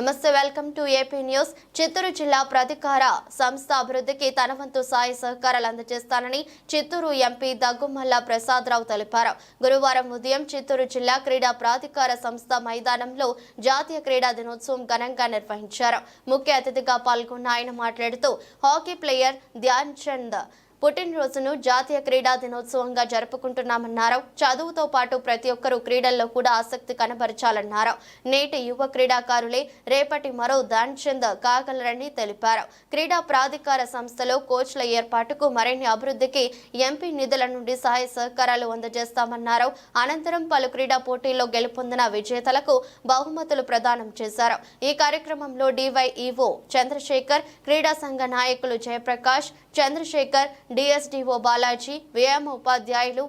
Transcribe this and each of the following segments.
నమస్తే, welcome to AP news. Chittoor జిల్లా ప్రాధికార సంస్థ అభివృద్ధికి తన వంతు సాయ సహకారాలు అందజేస్తానని చిత్తూరు ఎంపీ దగ్గుమల్ల ప్రసాదరావు తెలిపారు. గురువారం ఉదయం చిత్తూరు జిల్లా క్రీడా ప్రాధికార సంస్థ మైదానంలో జాతీయ క్రీడా దినోత్సవం ఘనంగా నిర్వహించారు. ముఖ్య అతిథిగా పాల్గొన్న ఆయన మాట్లాడుతూ హాకీ ప్లేయర్ ధ్యాన్ చంద్ పుట్టినరోజును జాతీయ క్రీడా దినోత్సవంగా జరుపుకుంటున్నామన్నారు. చదువుతో పాటు ప్రతి ఒక్కరూ క్రీడల్లో కూడా ఆసక్తి కనబరచాలన్నారు. నేటి యువ క్రీడాకారులే రేపటి మరో ధ్యాన్ చంద్ కాగలరని తెలిపారు. క్రీడా ప్రాధికార సంస్థలో కోచ్ల ఏర్పాటుకు మరిన్ని అభివృద్ధికి ఎంపీ నిధుల నుండి సహాయ సహకారాలు అందజేస్తామన్నారు. అనంతరం పలు క్రీడా పోటీల్లో గెలుపొందిన విజేతలకు బహుమతులు ప్రదానం చేశారు. ఈ కార్యక్రమంలో డివైఈఓ చంద్రశేఖర్, క్రీడా సంఘ నాయకులు జయప్రకాష్, చంద్రశేఖర్, డిఎస్డిఓ బాలాజీ, వ్యాయామ ఉపాధ్యాయులు,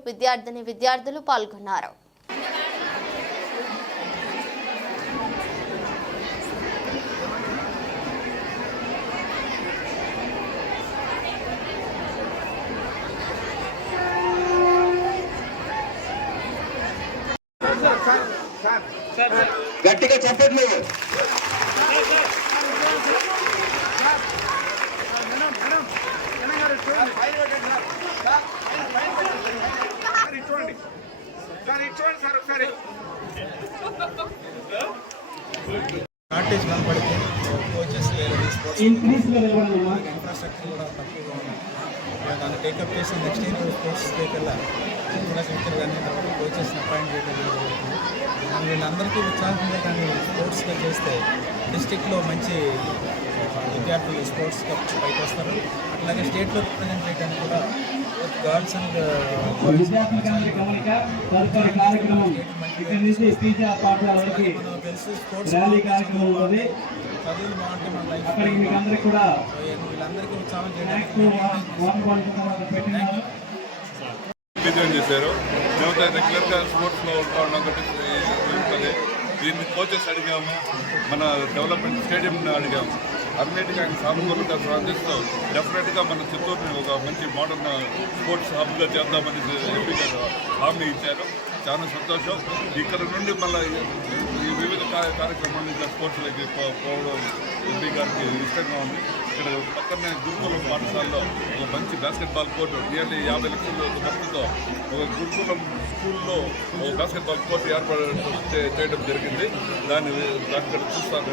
విద్యార్థులు పాల్గొన్నారు. గట్టిగా చెప్పండి. షార్టేజ్ కనపడితే కోచెస్ లేదు, ఇన్ఫ్రాస్ట్రక్చర్ కూడా తక్కువగా ఉంది. దాన్ని టేకప్ చేసి నెక్స్ట్ ఇయర్ స్పోర్ట్స్ వెళ్ళా ఇన్ఫ్రాస్ట్రక్చర్ కానీ తర్వాత కోచెస్ని అపాయింట్ చేయడం జరుగుతుంది. వీళ్ళందరికీ ఉత్సాహంగా కానీ స్పోర్ట్స్గా చేస్తే డిస్టిక్లో మంచి విద్యార్థులు స్పోర్ట్స్ కప్స్ పైకి వస్తారు. అట్లాగే స్టేట్లో రిప్రజెంట్ చేయడానికి కూడా గర్ల్స్ అండ్ తెలుసు స్పోర్ట్స్ చదువులు బాగుంటే మన లైఫ్ వీళ్ళందరికీ ఉత్సాహం చేయడానికి చేశారు. మేమైతే రెగ్యులర్గా స్పోర్ట్స్లో ఉంటా ఉన్నాం కాబట్టి దీన్ని కోచెస్ అడిగాము, మన డెవలప్మెంట్ స్టేడియంని అడిగాము. అన్నిటికీ ఆయన సానుకూలంగా స్పందిస్తూ డెఫినెట్గా మన చిత్తూరుని ఒక మంచి మోడర్న్ స్పోర్ట్స్ హబ్గా చేద్దామని ఎంపీ గారు హామీ ఇచ్చారు. చాలా సంతోషం. ఇక్కడ నుండి మళ్ళీ ఈ వివిధ కార్యక్రమాలు ఇంకా స్పోర్ట్స్లోకి పోవడం ఎంపీ గారికి ఇష్టంగా ఉంది. ఇక్కడ పక్కనే గురుకులం పాఠశాలలో ఒక మంచి బాస్కెట్బాల్ కోర్టు నియర్లీ 50 లక్షల ఖర్చుతో ఒక గురుకులం స్కూల్లో ఒక బాస్కెట్బాల్ కోర్టు ఏర్పాటు చేయడం జరిగింది. దాన్ని చూస్తాను.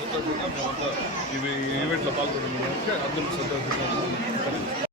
సంతోషంగా మేమంతా ఇవి ఈవెంట్లో పాల్గొనడం అందరూ సంతోషంగా